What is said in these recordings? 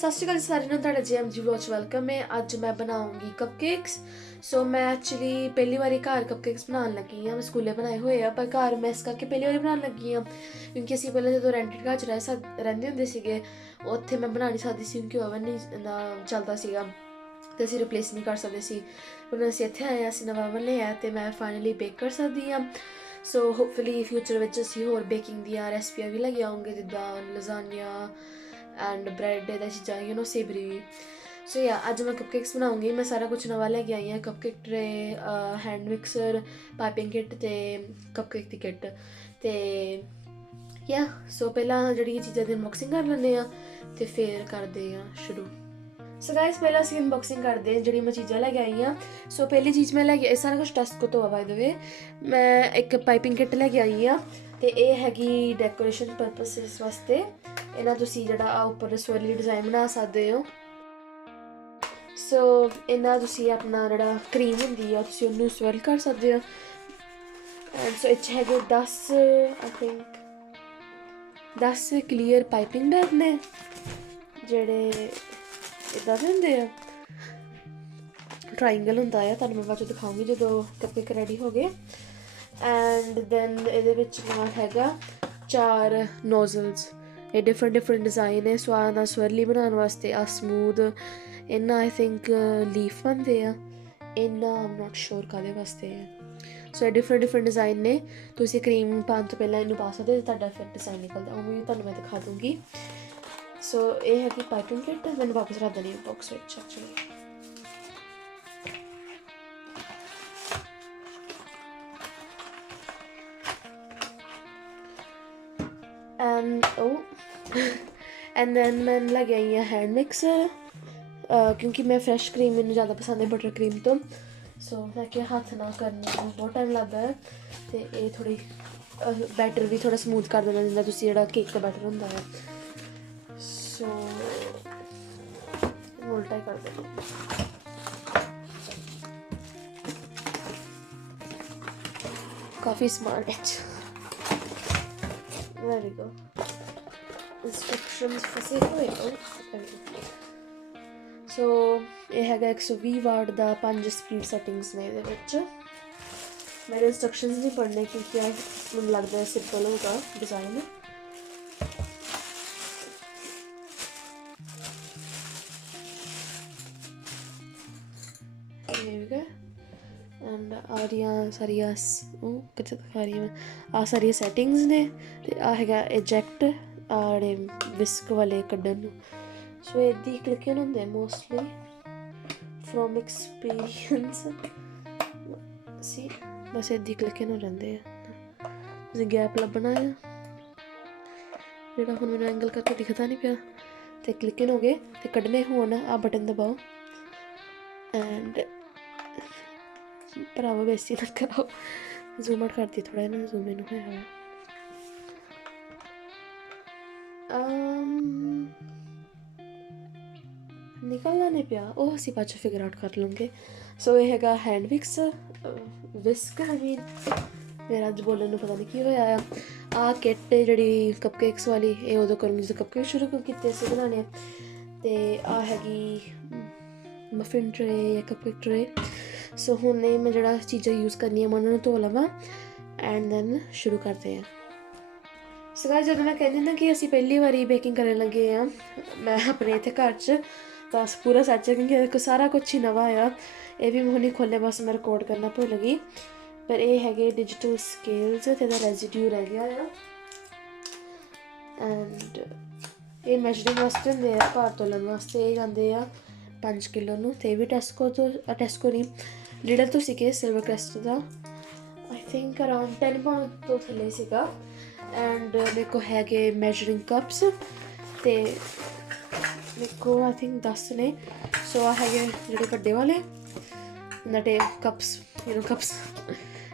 सत श्रीकाल सारे ਨੂੰ ਤੁਹਾਡਾ JMG ਵਲੌਗ ਵੈਲਕਮ ਹੈ। ਅੱਜ ਮੈਂ ਬਣਾਉਂਗੀ ਕਪਕੇਕਸ। ਸੋ ਮੈਂ ਐਕਚੁਅਲੀ ਪਹਿਲੀ ਵਾਰੀ ਘਰ ਕਪਕੇਕਸ ਬਣਾਉਣ ਲੱਗੀ ਹਾਂ। ਮੈਂ ਸਕੂਲੇ ਬਣਾਏ ਹੋਏ ਆ ਪਰ ਘਰ ਮੈਂ ਇਸ ਕਰਕੇ ਪਹਿਲੀ ਵਾਰੀ ਬਣਾਉਣ ਲੱਗੀ ਹਾਂ ਕਿਉਂਕਿ ਅਸੀਂ ਪਹਿਲਾਂ ਜਦੋਂ ਰੈਂਟਡ ਘਰ 'ਚ ਰਹਿੰਦੇ ਹੁੰਦੇ ਸੀਗੇ ਉੱਥੇ ਮੈਂ ਬਣਾ ਨਹੀਂ ਸਕਦੀ ਸੀ ਕਿਉਂਕਿ ਓਵਨ ਨਹੀਂ ਚੱਲਦਾ ਸੀਗਾ ਅਤੇ ਅਸੀਂ ਰਿਪਲੇਸ ਨਹੀਂ ਕਰ ਸਕਦੇ ਸੀ। ਹੁਣ ਅਸੀਂ ਇੱਥੇ ਆਏ ਹਾਂ, ਅਸੀਂ ਨਵਾਂ ਓਵਨ ਲਿਆ ਅਤੇ ਮੈਂ ਫਾਈਨਲੀ ਬੇਕ ਕਰ ਸਕਦੀ ਹਾਂ। ਸੋ ਹੋਪਫੁਲੀ ਫਿਊਚਰ ਵਿੱਚ ਅਸੀਂ ਹੋਰ ਬੇਕਿੰਗ ਦੀਆਂ ਰੈਸਪੀਆਂ ਵੀ ਲੈ ਕੇ ਆਉਂਗੇ ਜਿੱਦਾਂ ਲਜ਼ਾਨੀਆ एंड ब्रैड दा चीज़ा सेवरी भी। सो या अज मैं कपकेक्स बनाऊँगी। मैं सारा कुछ नवा लैके आई हाँ, cupcake tray, hand mixer, piping kit ते कपकेक की किट ते या सो पहला जी चीज़ों की अनबॉक्सिंग कर लें तो फिर करते हैं शुरू। सो गाइस पहला असीं अनबॉक्सिंग करते हैं जी मैं चीज़ां लैके आई हाँ। सो पहली चीज़ मैं लैके सारा कुछ टेस्को तो बाय द वे मैं एक पाइपिंग किट लैके आई हाँ तो यह हैगी डेकोरेशन परपसिस वास्ते। ਇਹਨਾਂ ਤੁਸੀਂ ਜਿਹੜਾ ਆ ਉੱਪਰ ਸਵਰਲੀ ਡਿਜ਼ਾਈਨ ਬਣਾ ਸਕਦੇ ਹੋ। ਸੋ ਇਹਨਾਂ ਤੁਸੀਂ ਆਪਣਾ ਜਿਹੜਾ ਕਰੀਮ ਹੁੰਦੀ ਆ ਤੁਸੀਂ ਉਹਨੂੰ ਸਵਰਲ ਕਰ ਸਕਦੇ ਹੋ। ਐਂਡ ਸੋ ਇੱਥੇ ਹੈਗੇ 10 ਕਲੀਅਰ ਪਾਈਪਿੰਗ ਬੈਗ ਨੇ ਜਿਹੜੇ ਇੱਦਾਂ ਦੇ ਹੁੰਦੇ ਆ। ਟਰਾਇੰਗਲ ਹੁੰਦਾ ਆ, ਤੁਹਾਨੂੰ ਮੈਂ ਬਾਅਦ 'ਚ ਦਿਖਾਉਂਗੀ ਜਦੋਂ ਕਪਕੇਕ ਰੈਡੀ ਹੋ ਗਏ। ਐਂਡ ਦੈਨ ਇਹਦੇ ਵਿੱਚ ਨਾਲ ਹੈਗਾ 4 ਨੋਜ਼ਲਸ। ये डिफरेंट डिज़ाइन है। सो आ स्वरली बनाने वास्ते आ स्मूथ इन्ना आई थिंक लीफ बनते हैं इन्ना आई एम नॉट श्योर काहदे वास्ते है। सो डिफरेंट डिज़ाइन ने तुसीं क्रीम पाने तो पहले इन्हूं पा सकदे तुहाडा फिर डिज़ाइन निकलदा उवें तुहानूं मैं दिखा दूँगी। सो ये है कि पाइपिंग किट मैंने वापस रख देनी box which actually. And then मैं लैके आई हाँ हैंड मिक्सर क्योंकि मैं फ्रैश क्रीम मैंने ज़्यादा पसंद है बटर क्रीम तो। सो मैं क्या हाथ ना करने बहुत टाइम लगता है तो ये थोड़ी बैटर भी थोड़ा स्मूथ कर देना जिंदा तुसी जेह्ड़ा केक का बैटर होंदा है। सो उल्टा ही कर देना। काफ़ी स्मार्ट है। वेरी गो इंस्ट्रक्शंस फसे हुए हो। सो ये हैगा 120 वाट का 5 स्पीड सैटिंग्स ने ये मेरे इंस्ट्रक्शंस नहीं पढ़ने क्योंकि मुझे लगता है सिंपल होगा डिज़ाइन। एंड आ रही सारिया कितने दिखा रही मैं आ सारिया सैटिंग्स ने तो आ हैगा एजेक्ट आड़े विस्क वाले कड्डन। सो इदी क्लिकन होंगे मोस्टली फ्रॉम एक्सपीरियंस सी बस इदी क्लिकन हो जाते हैं। गैप लभना है जोड़ा हम मैंने एंगल करके दिखता नहीं पाया तो क्लिकन हो गए तो कड्डने होन आ बटन दबाओ एंड भरावा बेइज्जती ना कराओ। जूम आउट करती थोड़ा ना जूम इन होया निकलना नहीं पिया वो असी बाद फिगर आउट कर लूँगे। सो ये हैगा हैंड विस्क आई मीन मेरा अज बोलने में पता नहीं की होया आ किट जी कपकेक्स वाली ये उदों करूँगी जो कपकेक शुरू किए अस बनाने तो आ हैगी मफिन ट्रे या कपकेक ट्रे। सो हुण मैं जो चीज़ां यूज़ करनी है मैं उन्होंने धो लवां एंड दैन शुरू करते हैं। सो गाइस जब मैं कहनी ना कि असी पहली बारी बेकिंग करने लगे हाँ मैं अपने इत्थे घर च तो पूरा सच है क्योंकि सारा कुछ ही नवा आया। ये भी मैं नहीं खोले बस मैं रिकॉर्ड करना भुल गई पर ये है डिजिटल स्केल्स तो रेजिड्यू रह गया है एंड ये मैजरिंग वास्ते होंगे भार तोलन वास्ते ये जाते हैं 5 किलो नूं तो भी टेस्को नहीं लिडल तो सीखे सिल्वर क्रेस्ट का आई थिंक अराउंड 10 पाउंड तो थले सीगा। एंड मेरे को है कि मैजरिंग कप्स तो मेरे को आई थिंक 10 ने। सो आ है जोड़े व्डे वाले नटे कप्स कप्स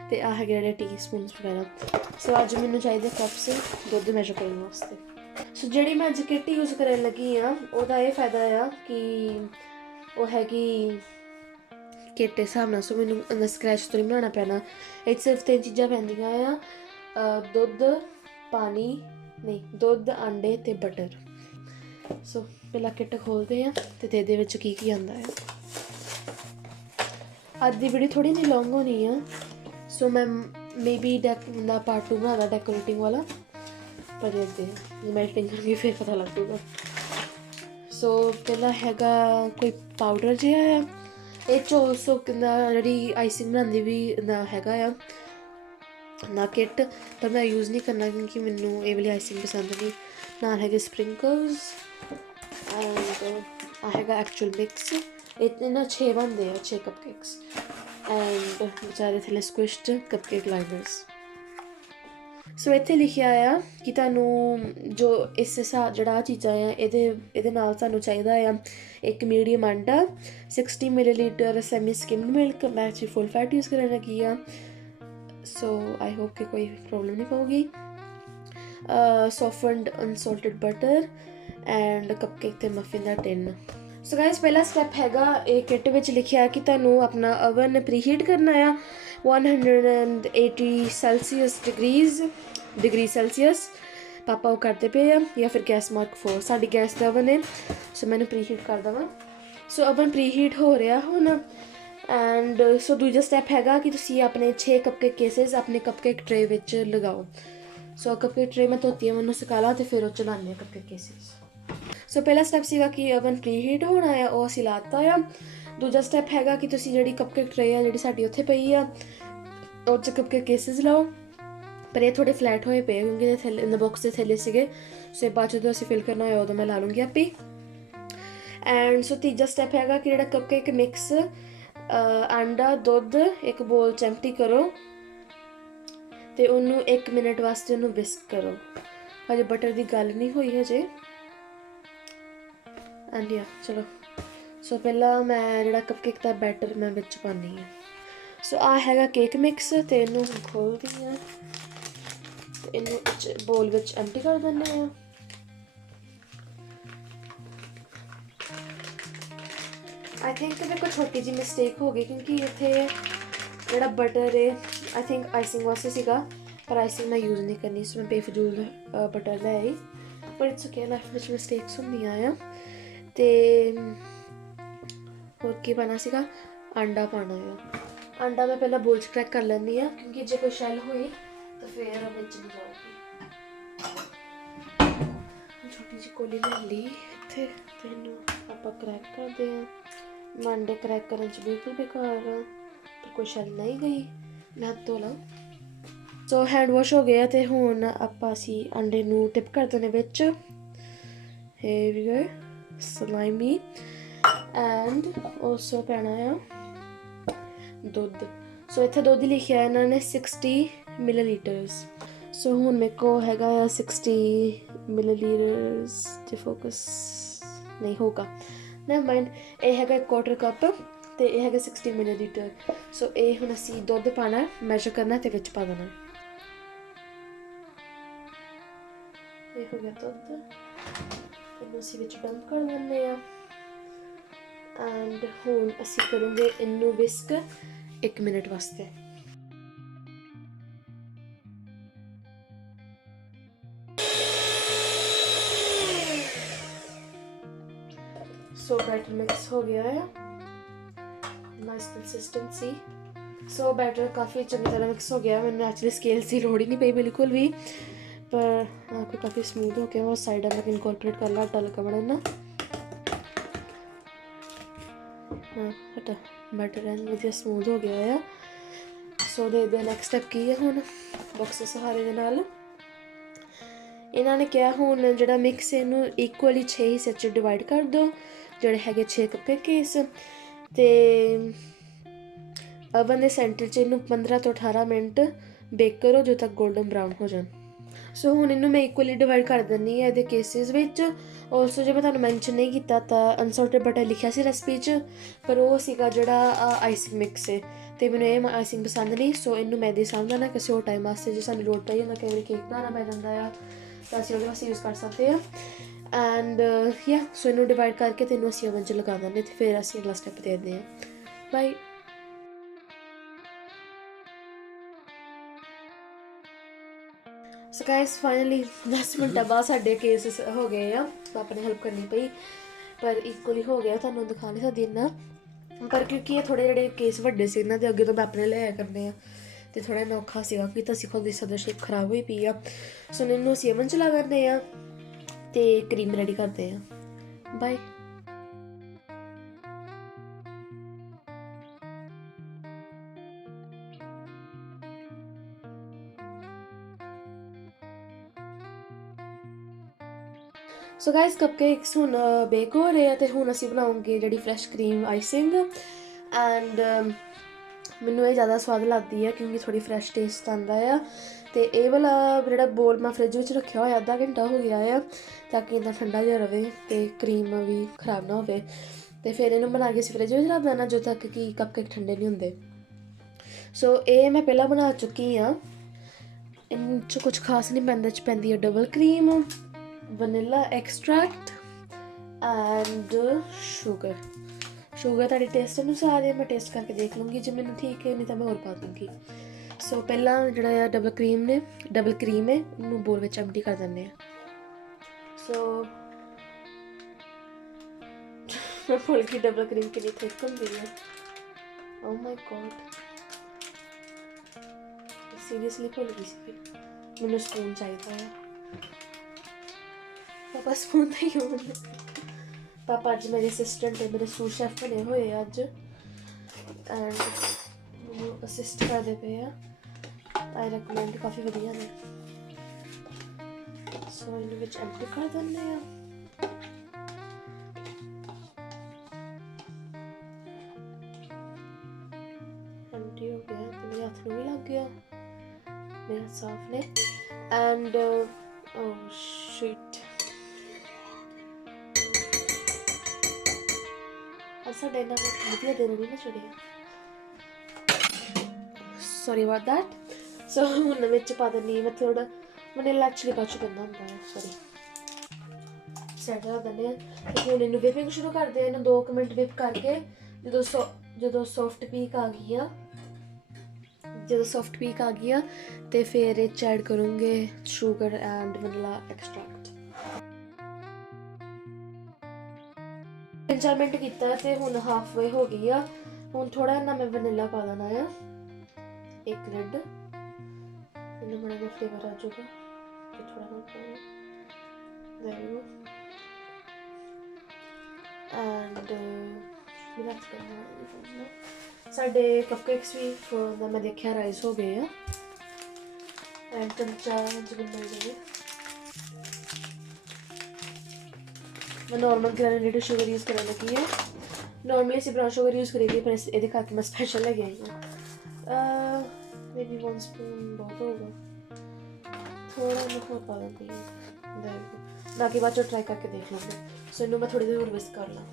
तो आ है जोड़े टी स्पून वगैरह। सो अज मैनू चाहिए कप्स दुध मैजर करने वास्ते। सो जी मैं अज किट यूज़ करने लगी हाँ वह ये फायदा है कि वह हैगी किट हिसाब न। सो मैनू अंदर स्क्रैच तो नहीं बनाना पैना। ये सिर्फ 3 चीज़ां पैंदियां आ दुध पानी नहीं दुध अंडे ते बटर ਸੋ ਪਹਿਲਾਂ ਕਿੱਟ ਖੋਲਦੇ ਹਾਂ ਤੇ ਇਹਦੇ ਵਿੱਚ ਕੀ ਆਉਂਦਾ ਹੈ। ਅੱਜ ਦੀ ਵੀਡੀਓ ਥੋੜੀ ਜਿਹੀ ਲੌਂਗ ਹੋਣੀ ਆ, ਸੋ ਮੈਂ ਮੇਬੀ ਦਾ ਪਾਰਟ 2 ਬਣਾਦਾ ਡੈਕੋਰੇਟਿੰਗ ਵਾਲਾ, ਪਰ ਦੇਖਦੇ ਹਾਂ ਮੈਲਟਿੰਗ ਕਰਕੇ ਫਿਰ ਪਤਾ ਲੱਗੂਗਾ। ਸੋ ਪਹਿਲਾਂ ਹੈਗਾ ਕੋਈ ਪਾਊਡਰ ਜਿਹਾ ਆ, ਇਹ 'ਚ ਆਲਸੋ ਜਿਹੜੀ ਆਈਸਿੰਗ ਬਣਾਉਂਦੀ ਵੀ ਨਾ ਹੈਗਾ ਆ ਨਾ ਕਿੱਟ, ਪਰ ਮੈਂ ਯੂਜ਼ ਨਹੀਂ ਕਰਨਾ ਕਿਉਂਕਿ ਮੈਨੂੰ ਇਹ ਵਾਲੀ ਆਈਸਿੰਗ ਪਸੰਦ ਨਹੀਂ। ਨਾਲ ਹੈਗੇ ਸਪ੍ਰਿੰਕਲਸ ਐਂਡ ਆ ਹੈਗਾ ਐਕਚੁਅਲ ਮਿਕਸ। ਇਹਨਾਂ 6 ਬਣਦੇ ਆ, 6 ਕੱਪਕੇਕਸ ਐਂਡ ਵਿਚਾਰੇ ਥੱਲੇ ਸਕੁਇਸ਼ਡ ਕੱਪਕੇਕ ਲਾਈਨਰਸ। ਸੋ ਇੱਥੇ ਲਿਖਿਆ ਆ ਕਿ ਤੁਹਾਨੂੰ ਜੋ ਇਸ ਹਿਸਾਬ ਜਿਹੜਾ ਚੀਜ਼ਾਂ ਆ ਇਹਦੇ ਨਾਲ ਸਾਨੂੰ ਚਾਹੀਦਾ ਆ ਇੱਕ ਮੀਡੀਅਮ ਆਂਡਾ, 60 ਮਿਲੀਲੀਟਰ ਸੈਮੀ ਸਕਿਮਡ ਮਿਲਕ, ਮੈਂ ਐਕਚੁਅਲੀ ਫੁੱਲ ਫੈਟ ਯੂਜ਼ ਕਰਨ ਲੱਗੀ ਆ, ਸੋ ਆਈ ਹੋਪ ਕਿ ਕੋਈ ਪ੍ਰੋਬਲਮ ਨਹੀਂ ਪਊਗੀ। ਸੌਫਟਡ ਅਨਸੋਲਟਡ ਬਟਰ ਐਂਡ ਕੱਪਕੇਕ ਤੇ ਮਫਿਨ ਦਾ ਟਿਨ। ਸੋ ਗਾਇਸ ਪਹਿਲਾ ਸਟੈਪ ਹੈਗਾ, ਇਹ ਕਿੱਟ ਵਿੱਚ ਲਿਖਿਆ ਕਿ ਤੁਹਾਨੂੰ ਆਪਣਾ ਓਵਨ ਪ੍ਰੀਹੀਟ ਕਰਨਾ ਆ 180 ਡਿਗਰੀ ਸੈਲਸੀਅਸ। ਪਾਪਾ ਉਹ ਕਰਦੇ ਪਏ ਆ, ਜਾਂ ਫਿਰ ਗੈਸ ਮਾਰਕ 4, ਸਾਡੀ ਗੈਸ ਦਾ ਓਵਨ ਹੈ, ਸੋ ਮੈਨੂੰ ਪ੍ਰੀਹੀਟ ਕਰ ਦੇਵਾਂ। ਸੋ ਓਵਨ ਪ੍ਰੀਹੀਟ ਹੋ ਰਿਹਾ ਹੁਣ ਐਂਡ ਸੋ ਦੂਜਾ ਸਟੈਪ ਹੈਗਾ ਕਿ ਤੁਸੀਂ ਆਪਣੇ 6 ਕੱਪਕੇਕ ਕੇਸਿਸ ਆਪਣੇ ਕੱਪਕੇਕ ਟਰੇ ਵਿੱਚ ਲਗਾਓ। ਸੋ ਕੱਪਕੇਕ ਟਰੇ ਮੈਂ ਧੋਤੀ ਆ, ਮੈਨੂੰ ਸੁਕਾ ਲਾ ਤੇ ਫਿਰ ਉਹ 'ਚ ਲਾਉਂਦੇ ਹਾਂ ਕੱਪਕੇਕ ਕੇਸਿਸ। ਸੋ ਪਹਿਲਾ ਸਟੈਪ ਸੀਗਾ ਕਿ ਓਵਨ ਪ੍ਰੀਹੀਟ ਹੋਣਾ ਆ, ਉਹ ਅਸੀਂ ਲਾਤਾ ਆ। ਦੂਜਾ ਸਟੈਪ ਹੈਗਾ ਕਿ ਤੁਸੀਂ ਜਿਹੜੀ ਕੱਪਕੇਕ ਟਰੇ ਆ ਜਿਹੜੀ ਸਾਡੀ ਉੱਥੇ ਪਈ ਆ ਉਹ 'ਚ ਕੱਪਕੇਕ ਕੇਸਿਸ ਲਾਓ, ਪਰ ਇਹ ਥੋੜ੍ਹੇ ਫਲੈਟ ਹੋਏ ਪਏ ਕਿਉਂਕਿ ਇਹਦੇ ਥੱਲੇ ਇਨ ਬਾਕਸ ਦੇ ਥੱਲੇ ਸੀਗੇ, ਸੋ ਬਾਅਦ ਜਦੋਂ ਅਸੀਂ ਫਿਲ ਕਰਨਾ ਹੋਇਆ ਉਦੋਂ ਮੈਂ ਲਾ ਲੂੰਗੀ ਆਪੇ। ਐਂਡ ਸੋ ਤੀਜਾ ਸਟੈਪ ਹੈਗਾ ਕਿ ਜਿਹੜਾ ਕੱਪਕੇਕ ਮਿਕਸ ਆਂਡਾ ਦੁੱਧ ਇੱਕ ਬੋਲ 'ਚ ਐਮਟੀ ਕਰੋ ਤੇ ਉਹਨੂੰ 1 ਮਿੰਟ ਵਾਸਤੇ ਉਹਨੂੰ ਵਿਸਕ ਕਰੋ। ਹਜੇ ਬਟਰ ਦੀ ਗੱਲ ਨਹੀਂ ਹੋਈ ਹਜੇ ਐਂਡ ਯਾ ਚਲੋ। ਸੋ ਪਹਿਲਾਂ ਮੈਂ ਜਿਹੜਾ ਕੱਪਕੇਕ ਦਾ ਬੈਟਰ ਮੈਂ ਵਿੱਚ ਪਾਉਂਦੀ ਹਾਂ। ਸੋ ਆਹ ਹੈਗਾ ਕੇਕ ਮਿਕਸ ਤੇ ਇਹਨੂੰ ਖੋਲ੍ਹਦੀ ਹਾਂ ਤੇ ਇਹਨੂੰ ਬੋਲ ਵਿੱਚ ਐਮਟੀ ਕਰ ਦਿੰਦੇ ਹਾਂ। ਆਈ ਥਿੰਕ ਮੇਰੇ ਕੋਲ ਛੋਟੀ ਜਿਹੀ ਮਿਸਟੇਕ ਹੋ ਗਈ ਕਿਉਂਕਿ ਇੱਥੇ ਜਿਹੜਾ ਬਟਰ ਹੈ ਆਈ ਥਿੰਕ ਆਈਸਿੰਗ ਵਾਸਤੇ ਸੀਗਾ, ਪਰ ਆਈਸਿੰਗ ਮੈਂ ਯੂਜ਼ ਨਹੀਂ ਕਰਨੀ, ਸੋ ਮੈਂ ਬੇਫਜ਼ੂਲ ਬਟਰ ਲੈ ਆਈ। ਪਰ ਇਟਸ ਓਕੇ, ਲਾਈਫ ਵਿੱਚ ਮਿਸਟੇਕਸ ਹੁੰਦੀਆਂ ਆ। ਤੇ ਹੋਰ ਕੀ ਪਾਉਣਾ ਸੀਗਾ, ਆਂਡਾ ਪਾਉਣਾ ਆ। ਆਂਡਾ ਮੈਂ ਪਹਿਲਾਂ ਬੋਲ 'ਚ ਕਰੈਕ ਕਰ ਲੈਂਦੀ ਹਾਂ ਕਿਉਂਕਿ ਜੇ ਕੋਈ ਸ਼ੈਲ ਹੋਈ ਤਾਂ ਫਿਰ ਵਿੱਚ ਨਹੀਂ ਜਾਊਗੀ। ਛੋਟੀ ਜਿਹੀ ਕੋਲੀ ਲੈ ਲਈ ਇੱਥੇ ਤੇ ਇਹਨੂੰ ਆਪਾਂ ਕਰੈਕ ਕਰਦੇ ਹਾਂ। ਮੈਂ ਅੰਡੇ ਕਰੈਕ ਕਰਨ 'ਚ ਬਿਲਕੁਲ ਬੇਕਾਰ ਆ, ਪਰ ਕੋਈ ਸ਼ੈਲ ਨਹੀਂ ਗਈ, ਮੈਂ ਹੱਥ ਧੋ ਲਾਂ। ਸੋ ਹੈਂਡ ਵਾਸ਼ ਹੋ ਗਿਆ ਤੇ ਹੁਣ ਅਸੀਂ ਅੰਡੇ ਨੂੰ ਟਿਪ ਕਰ ਦੇਣੇ ਵਿੱਚ। Here we go slimy and also ਪੈਣਾ ਆ ਦੁੱਧ। ਸੋ ਇੱਥੇ ਦੁੱਧ ਲਿਖਿਆ ਇਹਨਾਂ ਨੇ 60 ਮਿਲੀਲੀਟਰਸ। ਸੋ ਹੁਣ ਮੇਰੇ ਕੋਲ ਹੈਗਾ ਆ 60 ਮਿਲੀਲੀਟਰਸ ਤੇ ਫੋਕਸ ਨਹੀਂ ਹੋਗਾ, ਨੈਵਰ ਮਾਈਂਡ। ਇਹ ਹੈਗਾ 1/4 ਕੱਪ ਤੇ ਇਹ ਹੈਗਾ 60 ਮਿਲੀਲੀਟਰ। ਸੋ ਇਹ ਹੁਣ ਅਸੀਂ ਦੁੱਧ ਪਾਉਣਾ, ਮੈਜਰ ਕਰਨਾ ਤੇ ਵਿੱਚ ਪਾ ਦੇਣਾ। ਇਹ ਹੋ ਗਿਆ ਦੁੱਧ, ਇਹਨੂੰ ਅਸੀਂ ਵਿੱਚ ਡੰਪ ਕਰ ਦਿੰਦੇ ਆ ਐਂਡ ਹੁਣ ਅਸੀਂ ਕਰਾਂਗੇ ਇਹਨੂੰ ਵਿਸਕ 1 ਮਿੰਟ ਵਾਸਤੇ। ਸੋ ਬੈਟਰ ਮਿਕਸ ਹੋ ਗਿਆ ਹੈ, ਨਾਈਸ ਕੰਸਿਸਟੈਂਸੀ। ਸੋ ਬੈਟਰ ਕਾਫੀ ਚੰਗੀ ਤਰ੍ਹਾਂ ਮਿਕਸ ਹੋ ਗਿਆ, ਮੈਨੂੰ ਐਕਚੁਅਲੀ ਸਕੇਲਸ ਦੀ ਲੋੜ ਹੀ ਨਹੀਂ ਪਈ ਬਿਲਕੁਲ ਵੀ, ਪਰ आपको काफ़ी स्मूथ हो गया। वो साइड में इनकॉर्पोरेट कर ला डल का बड़ा ना हाँ हटा बटर एंड वधिया स्मूथ हो गया है। सो देखते हैं नैक्सट स्टैप की है हुण बॉक्स के सहारे दे नाल इन्हों ने कहा हुण जिहड़ा मिक्स है इनू इक्वली 6 हिस्से च डिवाइड कर दो, जिहड़े हैगे 6 कप केस ते ओवन के सेंटर च इनू 15 तो 18 मिनट बेक करो जो तक गोल्डन ब्राउन हो जाए। सो हुण इनू मैं इक्वली डिवाइड कर दिंदी है ये केसिस विच। ऑल्सो जो मैं तुहानूं मैंशन नहीं किया था अनसॉल्टेड बटर लिखा सी रेसिपी च, पर वो सीगा जिहड़ा आइसिंग मिक्स है तो मैंने ये आइसिंग पसंद नहीं। सो इनू मैं दे समझा ना किसी और टाइम वास्ते जो सानूं लोड़ पई जांदा कई वारी केक बनाना पै जांदा आ तो असीं उहदे वास्ते यूज़ कर सकते हैं। एंड या सो इनू डिवाइड करके तो इनू असीं ओवन च लगा देंगे तो फिर असीं अगला स्टैप देखते हैं। Bye. So guys finally 10 minute बाद साढ़े केस हो गए आ, पापा ने हेल्प करनी पई पर इक्वली हो गया, ਤੁਹਾਨੂੰ ਦਿਖਾ ਨਹੀਂ ਸਕਦੀ ਇੰਨਾ ਪਰ ਕਿਉਂਕਿ ਇਹ ਥੋੜੇ ਜਿਹੜੇ ਕੇਸ ਵੱਡੇ ਸੀ ਇਹਨਾਂ ਦੇ ਅੱਗੇ ਤੋਂ ਮੈਂ ਆਪਣੇ ਲਿਆਇਆ ਕਰਨੇ ਆ ਤੇ ਥੋੜਾ ਜਿਹਾ ਔਖਾ ਸੀਗਾ ਕਿ ਤਾਂ ਸਿੱਖੋ ਦੀ ਸਦਰ ਸ਼ੇਪ ਖਰਾਬ ਹੋਈ ਪਈ ਆ। ਸੋ ਇਹਨੂੰ ਅਸੀਂ ਓਵਨ ਚ ਲਾ ਦਿੰਦੇ ਆ ਤੇ ਕਰੀਮ ਰੈਡੀ ਕਰਦੇ ਆ। ਬਾਏ। ਸੋ ਗਾਇਸ ਕਪਕੇਕਸ ਹੁਣ ਬੇਕ ਹੋ ਰਹੇ ਆ ਤੇ ਹੁਣ ਅਸੀਂ ਬਣਾਉਂਗੇ ਜਿਹੜੀ ਫਰੈਸ਼ ਕਰੀਮ ਆਈਸਿੰਗ ਐਂਡ ਮੈਨੂੰ ਇਹ ਜ਼ਿਆਦਾ ਸਵਾਦ ਲੱਗਦੀ ਹੈ ਕਿਉਂਕਿ ਥੋੜੀ ਫਰੈਸ਼ ਟੇਸਟ ਆਉਂਦਾ ਆ। ਤੇ ਇਹ ਵਾਲਾ ਜਿਹੜਾ ਬੋਲ ਮੈਂ ਫਰਿੱਜ ਵਿੱਚ ਰੱਖਿਆ ਹੋਇਆ ਅੱਧਾ ਘੰਟਾ ਹੋ ਗਿਆ ਆ ਤਾਂ ਕਿ ਇਹਦਾ ਠੰਡਾ ਜਿਹਾ ਰਵੇ ਤੇ ਕਰੀਮ ਵੀ ਖਰਾਬ ਨਾ ਹੋਵੇ ਤੇ ਫਿਰ ਇਹਨੂੰ ਬਣਾ ਕੇ ਅਸੀਂ ਫਰਿੱਜ ਵਿੱਚ ਰੱਖ ਦੇਣਾ ਜਦੋਂ ਤੱਕ ਕਿ ਕਪਕੇਕ ਠੰਡੇ ਨਹੀਂ ਹੁੰਦੇ। ਸੋ ਇਹ ਮੈਂ ਪਹਿਲਾਂ ਬਣਾ ਚੁੱਕੀ ਹਾਂ। ਇਹਨਾਂ 'ਚ ਕੁਝ ਖਾਸ ਨਹੀਂ ਪੈਂਦਾ, 'ਚ ਪੈਂਦੀ ਹੈ double cream, vanilla extract and sugar ਤੁਹਾਡੇ ਟੇਸਟ ਅਨੁਸਾਰ ਹੈ। ਮੈਂ ਟੇਸਟ ਕਰਕੇ ਦੇਖ ਲੂੰਗੀ ਜੇ ਮੈਨੂੰ ਠੀਕ ਹੈ, ਨਹੀਂ ਤਾਂ ਮੈਂ ਹੋਰ ਪਾ ਦੂੰਗੀ। ਸੋ ਪਹਿਲਾਂ ਜਿਹੜਾ ਆ ਡਬਲ ਕਰੀਮ ਹੈ ਉਹਨੂੰ ਬੋਲ ਵਿੱਚ ਐਮਟੀ ਕਰ ਦਿੰਦੇ ਆ। ਸੋ ਮੈਂ ਭੁੱਲ ਗਈ ਡਬਲ ਕਰੀਮ ਕਿੰਨੀ ਥਿਕ ਹੁੰਦੀ ਹੈ। ਓ ਮਾਈ ਗॉड ਸੀਰੀਅਸਲੀ ਭੁੱਲ ਗਈ ਸੀ। ਮੈਨੂੰ ਸਪੂਨ ਚਾਹੀਦਾ ਹੈ। ਪਾਪਾ ਸਪੂਨ ਤਾਂ ਹੀ ਹੋਣਾ। ਪਾਪਾ ਅੱਜ ਮੇਰੇ ਅਸਿਸਟੈਂਟ ਹੈ, ਮੇਰੇ ਸੂਟ ਸ਼ੈਫ ਬਣੇ ਹੋਏ ਆ ਅੱਜ ਐਂਡ ਮੈਨੂੰ ਅਸਿਸਟ ਕਰਦੇ ਪਏ ਆ। ਆਈ ਰეკਮੈਂਡ ਕਾਫੀ ਵਧੀਆ ਨੇ। ਸੋ ਇਹਦੇ ਵਿੱਚ ਐਮਟੀ ਕਰ ਦਿੰਦੇ ਆ। ਐਮਟੀ ਹੋ ਗਿਆ ਤੇ ਮੇਰੇ ਹੱਥ ਨੂੰ ਵੀ ਲੱਗ ਗਿਆ, ਮੇਰੇ ਹੱਥ ਸਾਫ ਨੇ ਐਂਡ ਓ ਸ਼ਿਟ ਸਾਡਾ ਇੰਨਾ ਵਧੀਆ ਦਿਨ ਨਹੀਂ ਨਾ ਚੜਿਆ। Sorry about that. ਸੋ ਹੁਣ ਵਿੱਚ ਪਾ ਦਿੰਦੀ ਮੈਂ ਥੋੜਾ ਵਨੀਲਾ ਐਕਚੁਅਲੀ ਬਾਅਦ 'ਚ ਪੈਂਦਾ ਹੁੰਦਾ ਹੈ। ਸੌਰੀ ਸੈਟ ਕਰ ਦਿੰਦੇ ਆ ਤੇ ਹੁਣ ਇਹਨੂੰ ਵਿਪਿੰਗ ਸ਼ੁਰੂ ਕਰਦੇ ਆ। ਇਹਨੂੰ 2 ਮਿੰਟ ਵਿਪ ਕਰਕੇ ਜਦੋਂ ਸੌਫਟ ਪੀਕ ਆ ਗਈ ਆ ਤੇ ਫਿਰ ਇਹ 'ਚ ਐਡ ਕਰੂੰਗੇ sugar and vanilla extract. 3-4 minute ਕੀਤਾ ਤੇ ਹੁਣ ਹਾਫ ਵੇ ਹੋ ਗਈ ਆ। ਹੁਣ ਥੋੜਾ ਨਾ ਮੈਂ ਵਨੀਲਾ ਪਾ ਦੇਣਾ ਆ, ਇੱਕ ਲਿਡ, ਇਹਨੂੰ ਬੜਾ ਜਿਹਾ ਫਲੇਵਰ ਆ ਜਾਊਗਾ ਤੇ ਥੋੜਾ ਨਾ there you go and mix ਕਰਨਾ। ਸਾਡੇ ਕਪਕੇਕਸ ਵੀ ਦਾ ਮੈਂ ਦੇਖਿਆ ਰਾਈਸ ਹੋ ਗਏ ਆ ਐਂਡ ਚਮਚਾ ਜਿਵੇਂ ਮਿਲ ਜਾਵੇ। मैं नॉर्मल ग्रैनुलेटेड शुगर यूज़ करने लगी है। नॉर्मली इसे ब्राउन शुगर यूज़ करेगी पर ये करके मैं स्पेशल लगे मे बी 1 स्पून बहुत होगा, थोड़ा मैं और पा दूँगी बाकी बाद ट्राई करके देख लूँगी। सो इनू मैं थोड़ी देर और विस्क कर ला।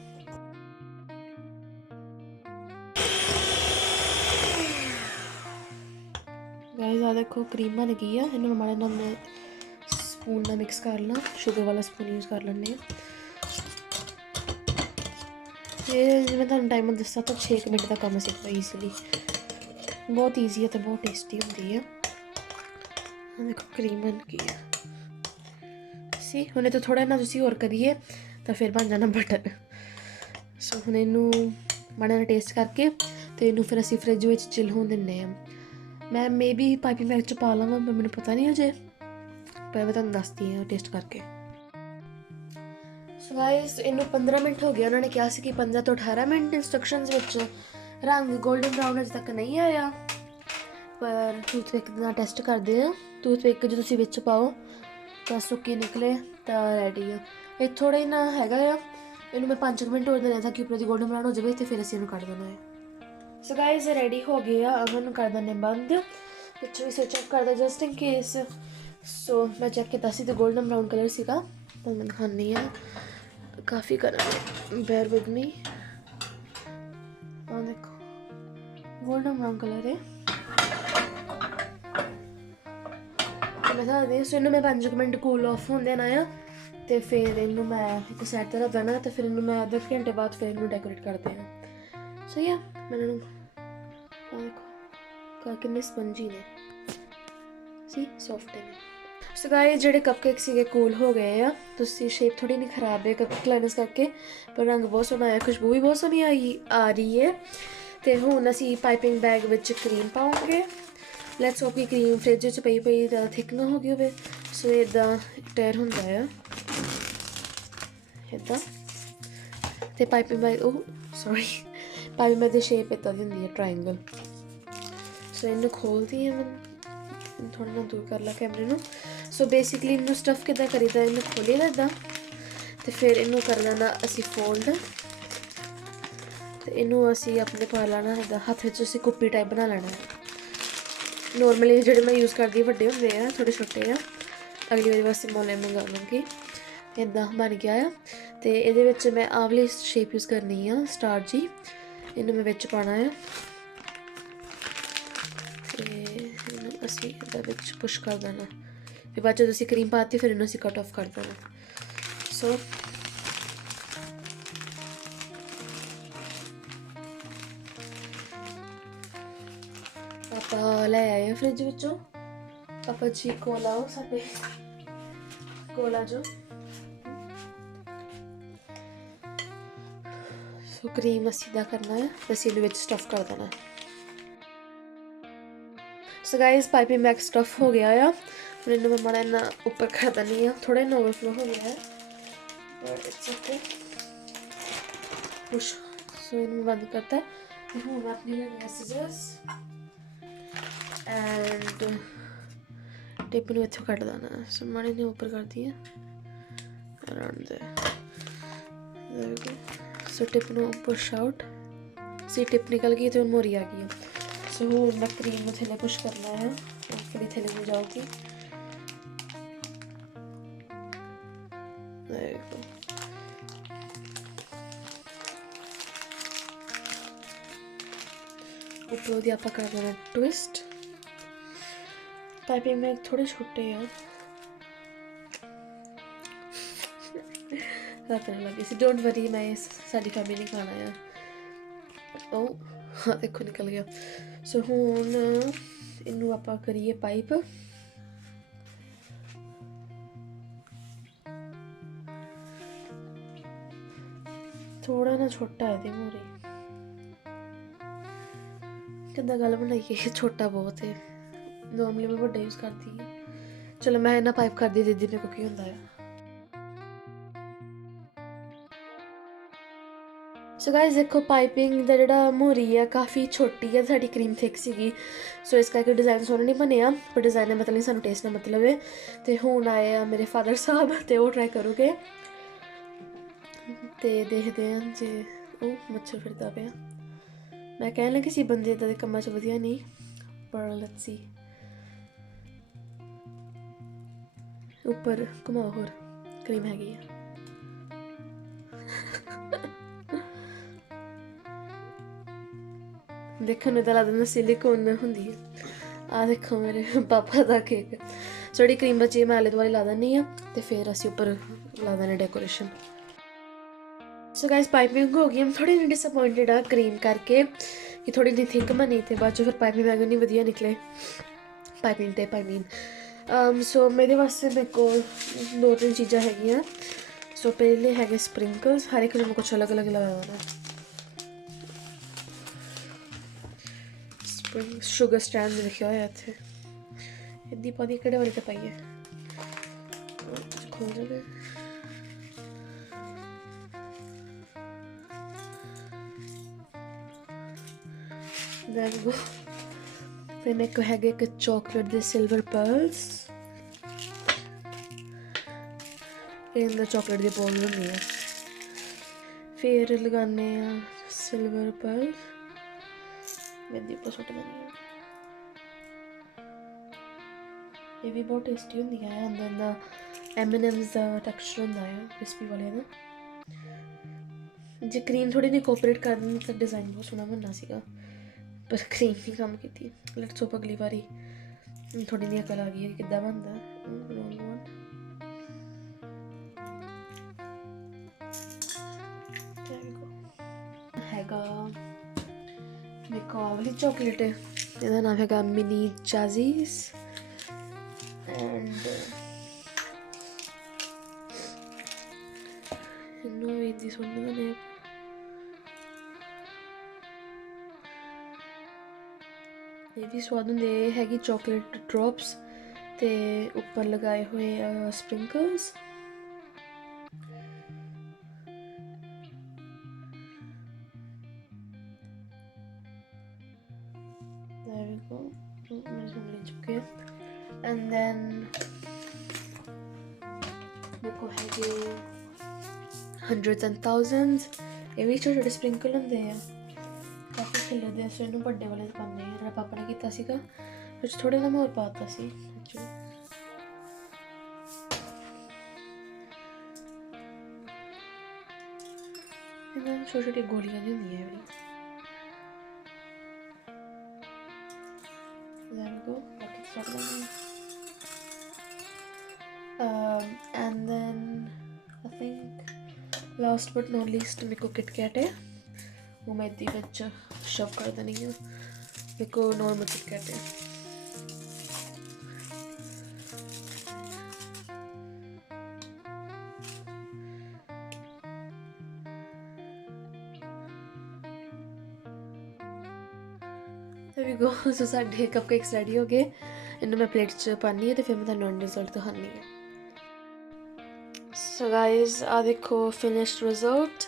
गाइस आ देखो क्रीम बन गई है। इनू माड़े नाल मैं स्पून नाल मिक्स कर ला, शुगर वाला स्पून यूज़ कर लेने। ਇਹ ਜਿਵੇਂ ਤੁਹਾਨੂੰ ਟਾਈਮਰ ਦੱਸਿਆ ਤਾਂ 6 ਮਿੰਟ ਦਾ ਕੰਮ ਸਿੱਖਦਾ ਈਜ਼ੀਲੀ, ਬਹੁਤ ਈਜ਼ੀ ਹੈ ਤੇ ਬਹੁਤ ਟੇਸਟੀ ਹੁੰਦੀ ਹੈ। ਦੇਖੋ ਕਰੀਮ ਬਣ ਗਈ ਹੈ ਸੀ। ਹੁਣ ਇਹ ਤਾਂ ਥੋੜਾ ਨਾ ਤੁਸੀਂ ਹੋਰ ਕਰੀਏ ਤਾਂ ਫਿਰ ਬਣ ਜਾਣਾ ਬਟਰ। ਸੋ ਹੁਣ ਇਹਨੂੰ ਮਾੜਾ ਜਿਹਾ ਟੇਸਟ ਕਰਕੇ ਤੇ ਇਹਨੂੰ ਫਿਰ ਅਸੀਂ ਫਰਿੱਜ ਵਿੱਚ ਚਿਲ ਹੋਣ ਦਿੰਦੇ ਹਾਂ। ਮੈਂ ਮੇਬੀ ਪਾਈਪਿੰਗ ਬੈਗ 'ਚ ਪਾ ਲਵਾਂ ਪਰ ਮੈਨੂੰ ਪਤਾ ਨਹੀਂ ਅਜੇ, ਪਰ ਮੈਂ ਤੁਹਾਨੂੰ ਦੱਸਦੀ ਹਾਂ ਟੇਸਟ ਕਰਕੇ। ਸੋ ਗਾਇਸ ਇਹਨੂੰ 15 ਮਿੰਟ ਹੋ ਗਏ। ਉਹਨਾਂ ਨੇ ਕਿਹਾ ਸੀ ਕਿ 15 ਤੋਂ 18 ਮਿੰਟ ਇੰਸਟਰਕਸ਼ਨਸ ਵਿੱਚ। ਰੰਗ ਗੋਲਡਨ ਬਰਾਊਨ ਅਜੇ ਤੱਕ ਨਹੀਂ ਆਇਆ ਪਰ ਟੂਥਪਿਕ ਨਾਲ ਟੈਸਟ ਕਰਦੇ ਆ। ਟੂਥਪਿਕ ਜਦੋਂ ਤੁਸੀਂ ਵਿੱਚ ਪਾਓ ਤਾਂ ਸੁੱਕੀ ਨਿਕਲੇ ਤਾਂ ਰੈਡੀ ਆ। ਇਹ ਥੋੜਾ ਹੀ ਨਾ ਹੈਗਾ ਆ, ਇਹਨੂੰ ਮੈਂ 5 ਮਿੰਟ ਹੋਰ ਦੇਣਾ ਤਾਂ ਕਿ ਉੱਪਰ ਦੀ ਗੋਲਡਨ ਬਰਾਊਨ ਹੋ ਜਾਵੇ ਤੇ ਫਿਰ ਅਸੀਂ ਇਹਨੂੰ ਕੱਢ ਦੇਣਾ ਹੈ। ਸੋ ਗਾਇਸ ਇਹ ਰੈਡੀ ਹੋ ਗਏ ਆ। ਅਗਰ ਨੂੰ ਕਰ ਦਿੰਦੇ ਬੰਦ, ਪਿੱਛੋਂ ਵੀ ਚੈੱਕ ਕਰਦਾ ਜਸਟ ਇਨ ਕੇਸ। ਸੋ ਮੈਂ ਚੈੱਕ ਕੀਤਾ ਸੀ ਤੇ ਗੋਲਡਨ ਬਰਾਊਨ ਕਲਰ ਸੀਗਾ ਤਾਂ ਮੈਂ ਦਿਖਾਉਂਦੀ ਹਾਂ। काफ़ी गर्म, बेयर विद मी। और देखो गोल्डन ब्राउन कलर है। तो मैं दस दी। सो इनू मैं 5 मिनट कूल ऑफ होने देना आ तो फिर इनू मैं एक साइड पर रख देना तो फिर इनू मैं आधे घंटे बाद फिर इनू डेकोरेट करते हैं। सही है। मैंने देखो कितने स्पंजी ने सी सॉफ्ट है। ਸੋ ਗਾਇਸ ਜਿਹੜੇ ਕਪਕੇਕ ਸੀਗੇ ਕੂਲ ਹੋ ਗਏ ਆ। ਤੁਸੀਂ ਸ਼ੇਪ ਥੋੜੀ ਨਹੀਂ ਖਰਾਬ ਹੈ ਕਪਕੇਕ ਲਾਈਨਸ ਕਰਕੇ, ਪਰ ਰੰਗ ਬਹੁਤ ਸੋਹਣਾ ਆਇਆ, ਖੁਸ਼ਬੂ ਵੀ ਬਹੁਤ ਸੋਹਣੀ ਆ ਰਹੀ ਹੈ। ਤੇ ਹੁਣ ਅਸੀਂ ਪਾਈਪਿੰਗ ਬੈਗ ਵਿੱਚ ਕਰੀਮ ਪਾਵਾਂਗੇ। ਲੈਟਸ ਹੋਪ ਕਿ ਕਰੀਮ ਫ੍ਰਿਜ ਵਿੱਚ ਪਈ ਜ਼ਿਆਦਾ ਥਿਕ ਨਾ ਹੋ ਗਈ ਹੋਵੇ। ਸੋ ਇੱਦਾਂ ਟਾਇਰ ਹੁੰਦਾ ਆ ਇੱਦਾਂ, ਤੇ ਪਾਈਪਿੰਗ ਬੈਗ ਪਾਈਪਿੰਗ ਬੈਗ ਦੀ ਸ਼ੇਪ ਇੱਦਾਂ ਦੀ ਹੁੰਦੀ ਹੈ, ਟਰਾਇੰਗਲ। ਸੋ ਇਹਨੂੰ ਖੋਲਦੀ ਹਾਂ ਮੈਂ, ਥੋੜਾ ਨਾ ਦੂਰ ਕਰ ਲਾ ਕੈਮਰੇ ਨੂੰ। ਸੋ ਬੇਸਿਕਲੀ ਇਹਨੂੰ ਸਟਫ ਕਿੱਦਾਂ ਕਰੀਦਾ, ਇਹਨੂੰ ਖੋਲੀਦਾ ਇੱਦਾਂ ਤੇ ਫਿਰ ਇਹਨੂੰ ਕਰ ਲੈਣਾ ਅਸੀਂ ਫੋਲਡ, ਤੇ ਇਹਨੂੰ ਅਸੀਂ ਆਪਣੇ ਪਾ ਲੈਣਾ ਇੱਦਾਂ ਹੱਥ ਵਿੱਚ, ਅਸੀਂ ਕੁੱਪੀ ਟਾਈਪ ਬਣਾ ਲੈਣਾ ਹੈ। ਨੋਰਮਲੀ ਜਿਹੜੇ ਮੈਂ ਯੂਜ਼ ਕਰਦੀ ਵੱਡੇ ਹੁੰਦੇ ਆ, ਥੋੜੇ ਛੋਟੇ ਆ, ਅਗਲੀ ਵਾਰੀ ਵਾਸਤੇ ਮੋਲੇ ਮੰਗਾ ਲੂੰਗੀ। ਇੱਦਾਂ ਬਣ ਗਿਆ ਆ। ਤੇ ਇਹਦੇ ਵਿੱਚ ਮੈਂ ਆਹ ਵਾਲੀ ਸ਼ੇਪ ਯੂਜ਼ ਕਰਨੀ ਆ, ਸਟਾਰ ਜੀ। ਇਹਨੂੰ ਮੈਂ ਵਿੱਚ ਪਾਉਣਾ ਆ ਤੇ ਇਹਨੂੰ ਅਸੀਂ ਇਹਦਾ ਵਿੱਚ ਪੁਸ਼ ਕਰ ਦੇਣਾ। ਫਿਰ ਬਾਅਦ 'ਚ ਤੁਸੀਂ ਕਰੀਮ ਪਾਤੀ, ਫਿਰ ਇਹਨੂੰ ਅਸੀਂ ਕੱਟ ਆਫ ਕਰ ਦੇਣਾ। ਸੋ ਆਪਾਂ ਲੈ ਆਏ ਫ੍ਰਿਜ ਵਿੱਚੋਂ, ਆਪਾਂ ਜੀ ਕੋਲਾ ਉਹ ਸਾਡੇ ਕੋਲਾ ਜੋ। ਸੋ ਕਰੀਮ ਅਸੀਂ ਦਾ ਕਰਨਾ ਹੈ, ਅਸੀਂ ਇਹਦੇ ਵਿੱਚ ਸਟਫ ਕਰ ਦੇਣਾ। So guys piping bag stuff ਹੋ ਗਿਆ ਆ। ਹੁਣ ਇਹਨੂੰ ਮੈਂ ਮਾੜਾ ਨਾ ਉੱਪਰ ਕਰ ਦਿੰਦੀ ਹਾਂ, ਥੋੜਾ ਜਿਹਾ ਓਵਰਫਲੋ ਹੋ ਗਿਆ ਹੈ, ਬਟ ਇਟਸ ਓਕੇ ਪੁਸ਼। ਸੋ ਇਹਨੂੰ ਬੰਦ ਕਰਤਾ। ਹੁਣ ਮੈਂ ਆਪਣੀ ਲੈਣੀ ਹੈ ਸਿਜ਼ਰਸ ਐਂਡ ਟਿਪ ਨੂੰ ਇੱਥੋਂ ਕੱਟ ਦੇਣਾ। ਸੋ ਮਾੜੇ ਜਿਹੇ ਉੱਪਰ ਕਰਦੀ ਹੈ ਅਰਾਊਂਡ ਦੇ। ਸੋ ਟਿਪ ਨੂੰ ਪੁਸ਼ ਆਊਟ। ਸੀ ਟਿਪ ਨਿਕਲ ਗਈ ਤੇ ਹੁਣ ਮੋਰੀ ਆ ਗਈ ਹੈ। ਸੋ ਹੁਣ ਮੈਂ ਕਰੀਮ ਨੂੰ ਥੱਲੇ ਪੁਸ਼ ਕਰਨਾ ਹੈ, ਫਿਰ ਥੱਲੇ ਨੂੰ ਜਾਊਗੀ। ਉੱਪਰੋਂ ਦੀ ਆਪਾਂ ਕਰ ਦੇਣਾ ਟਵਿਸਟ। ਪਾਈਪਿੰਗ ਬੈਗ ਥੋੜੇ ਛੋਟੇ ਆ, ਕਰਨ ਲੱਗੀ ਸੀ। ਡੋਂਟ ਵਰੀ, ਮੈਂ ਸਾਡੀ ਫੈਮਿਲੀ ਖਾਣਾ ਆ। ਉਹ ਹਾਂ ਦੇਖੋ ਨਿਕਲ ਗਿਆ। ਸੋ ਹੁਣ ਇਹਨੂੰ ਆਪਾਂ ਕਰੀਏ ਪਾਈਪ। ਥੋੜਾ ਨਾ ਛੋਟਾ ਹੈ ਇਹਦੇ ਮੂਹਰੇ, ਕਿੱਦਾਂ ਗੱਲ ਬਣਾਈਏ, ਛੋਟਾ ਬਹੁਤ ਹੈ। ਨੋਰਮਲੀ ਮੈਂ ਵੱਡਾ ਯੂਜ਼ ਕਰਦੀ ਹਾਂ। ਚਲੋ ਮੈਂ ਇਹਨਾਂ ਪਾਈਪ ਕਰਦੀ ਦੀਦੀ ਮੇਰੇ ਕੋਲ ਕੀ ਹੁੰਦਾ ਆ। ਸੋ ਗਾਇਸ ਦੇਖੋ ਪਾਈਪਿੰਗ ਦਾ ਜਿਹੜਾ ਮੋਰੀ ਆ ਕਾਫੀ ਛੋਟੀ ਹੈ, ਸਾਡੀ ਕਰੀਮ ਥਿਕ ਸੀਗੀ, ਸੋ ਇਸ ਕਰਕੇ ਡਿਜ਼ਾਈਨ ਸੋਹਣਾ ਨਹੀਂ ਬਣਿਆ। ਪਰ ਡਿਜ਼ਾਈਨ ਦਾ ਮਤਲਬ ਨਹੀਂ, ਸਾਨੂੰ ਟੇਸਟ ਦਾ ਮਤਲਬ ਹੈ। ਤੇ ਹੁਣ ਆਏ ਆ ਮੇਰੇ ਫਾਦਰ ਸਾਹਿਬ ਤੇ ਉਹ ਟਰਾਈ ਕਰੂਗੇ ਤੇ ਦੇਖਦੇ ਹਾਂ ਜੇ ਉਹ ਮੱਛਰ ਫਿਰਦਾ ਪਿਆ। ਮੈਂ ਕਹਿਣ ਲੱਗੀ ਸੀ ਬੰਦੇ ਇੱਦਾਂ ਦੇ ਕੰਮਾਂ 'ਚ ਵਧੀਆ ਨਹੀਂ, ਪਰ ਲੈਟਸ ਸੀ। ਉੱਪਰ ਘੁਮਾਓ, ਹੋਰ ਕਰੀਮ ਹੈਗੀ ਆ। ਦੇਖਣ ਨੂੰ ਤਾਂ ਲੱਗਦਾ ਸਿਲੀਕੋਨ ਹੁੰਦੀ ਹੈ। ਆਹ ਦੇਖੋ ਮੇਰੇ ਪਾਪਾ ਦਾ ਕੇਕ। ਜਿਹੜੀ ਕਰੀਮ ਬਚੀ ਮੈਂ ਆਲੇ ਦੁਆਲੇ ਲਾ ਦਿੰਦੀ ਹਾਂ ਤੇ ਫਿਰ ਅਸੀਂ ਉੱਪਰ ਲਾ ਦਿੰਦੇ ਡੈਕੋਰੇਸ਼ਨ। ਸੋ ਗਾਇਸ ਪਾਈਪਿੰਗ ਹੋ ਗਈ। ਮੈਂ ਥੋੜੀ ਜਿਹੀ ਡਿਸਅਪੋਇੰਟਡ ਆ ਕਰੀਮ ਕਰਕੇ ਕਿ ਥੋੜੀ ਜਿਹੀ ਥਿਕ ਬਣੀ, ਤੇ ਬਾਅਦ 'ਚੋਂ ਫਿਰ ਪਾਈਪਿੰਗ ਬੈਗ ਨਹੀਂ ਵਧੀਆ ਨਿਕਲੇ। ਪਾਈਪਿੰਗ ਟੇਪ ਆਈ ਮੀਨ। ਸੋ ਮੇਰੇ ਵਾਸਤੇ ਮੇਰੇ ਕੋਲ 2-3 ਚੀਜ਼ਾਂ ਹੈਗੀਆਂ। ਸੋ ਪਹਿਲੇ ਹੈਗੇ ਸਪ੍ਰਿੰਕਲਸ, ਹਰ ਇੱਕ ਨੂੰ ਕੁਛ ਅਲੱਗ ਅਲੱਗ ਲਗਾਇਆ ਹੋਣਾ। ਸ਼ੂਗਰ ਸਟੈਂਡ ਲਿਖਿਆ ਹੋਇਆ ਇੱਥੇ, ਇੱਦੀ ਪਾਦੀ ਕਿਹੜੇ ਵਾਲੀ ਤੇ ਪਾਈਏ, ਖੋਲ ਜਾਵੇ। There we go। ਫਿਰ ਮੇਰੇ ਕੋਲ ਹੈਗੇ ਇੱਕ ਚੋਕਲੇਟ ਦੇ ਸਿਲਵਰ ਪਰਲਸ। ਇਹਨਾਂ ਚੋਕਲੇਟ ਦੇ ਬੋਲ ਹੁੰਦੀ ਆ। ਫਿਰ ਲਗਾਉਂਦੇ ਆ ਸਿਲਵਰ ਪਰਲ। ਮੈਂ ਦੀ ਉੱਪਰ ਸੁੱਟ ਦਿੰਦੀ ਹਾਂ। ਇਹ ਵੀ ਬਹੁਤ ਟੇਸਟੀ ਹੁੰਦੀਆਂ ਆ। ਅੰਦਰ ਦਾ M&M's ਦਾ ਟੈਕਸਚਰ ਹੁੰਦਾ ਆ ਕ੍ਰਿਸਪੀ ਵਾਲੇ ਦਾ। ਜੇ ਕਰੀਮ ਥੋੜੀ ਜਿਹੀ ਕੋਪਰੇਟ ਕਰ ਦਿੰਦੀ ਤਾਂ ਡਿਜ਼ਾਈਨ ਬਹੁਤ ਸੋਹਣਾ ਬਣਨਾ ਸੀਗਾ, ਪਰ ਕਰੀਮ ਹੀ ਕੰਮ ਕੀਤੀ। ਲੈਟਸ ਹੋਪ ਅਗਲੀ ਵਾਰੀ ਥੋੜੀ ਜਿਹੀ ਅਕਲ ਆ ਗਈ ਹੈ ਕਿੱਦਾਂ ਬਣਦਾ। ਹੈਗਾ ਮੇਰੇ ਕੋਲ ਆਹ ਵਾਲੀ ਚੋਕਲੇਟ ਹੈ, ਇਹਦਾ ਨਾਮ ਹੈਗਾ ਮਿਨੀ ਜਾਜ਼ੀਜ਼। ਐਂਡ ਮੈਨੂੰ ਵੀ ਦੀ ਸੁਣਨ ਨੇ ਇਹ ਵੀ ਸਵਾਦ ਹੁੰਦੇ ਹੈਗੀ ਚਾਕਲੇਟ ਡ੍ਰੌਪਸ ਤੇ ਉੱਪਰ ਲਗਾਏ ਹੋਏ ਸਪ੍ਰਿੰਕਲਸ। There we go. मेरे सामने चिपके and then देखो है hundreds and thousands ये भी छोटे छोटे स्प्रिंकल होंगे काफ़ी खिलरदे सो इन्हूं बड़े वाले पाने जिहड़ा पापा ने कीता सीगा फिर थोड़े ना मैं और पाता सी इन्हां छोटी छोटी गोलियां दी होंदी है There we go. Okay, start again. And then I think last but not least मेरे को किटकैट है वो मैं इतनी बच्चा शव कर देनी है मेरे को नॉर्मल किटकैट है। There we go. So साढ़े कपकेक्स रेडी हो गए इन्हें मैं प्लेट च पानी है तो फिर मैं तुहानू एंड रिजल्ट दिखानी है। सो गाइस आ देखो फिनिश्ड रिजल्ट।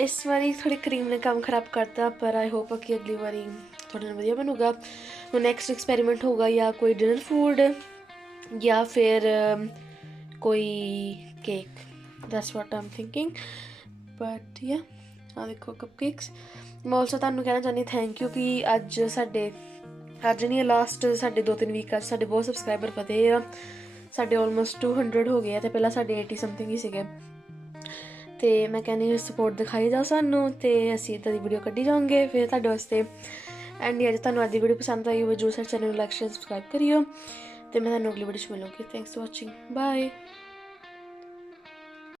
इस बारी थोड़ी क्रीम ने काम खराब करता पर आई होप कि अगली बारी थोड़ा वधिया बनूगा। तो नेक्स्ट एक्सपेरिमेंट होगा या कोई डिनर फूड या फिर कोई cake that's what I am thinking but या आ देखो कपकेक्स। मैं ऑल्सो तुहानू कहना चाहनी थैंक यू कि अज साडे अज नहीं लास्ट साडे 2-3 वीक साडे बहुत सबसक्राइबर वधे आ साडे ऑलमोस्ट 200 हो गए तो पहला साडे 80 समथिंग ही सीगे तो मैं कहनी सपोर्ट दिखाई जाओ सानू तो असीं इदां दी वीडियो कड्ढी जाओगे फिर तुहाडे वास्ते एंड जे तुहानू अज दी वीडियो पसंद आई हो जरूर साडे चैनल नूं लाइक शेयर सबसक्राइब करियो तो मैं तुहानू अगली वीडियो च मिलूंगी। Thanks for watching bye.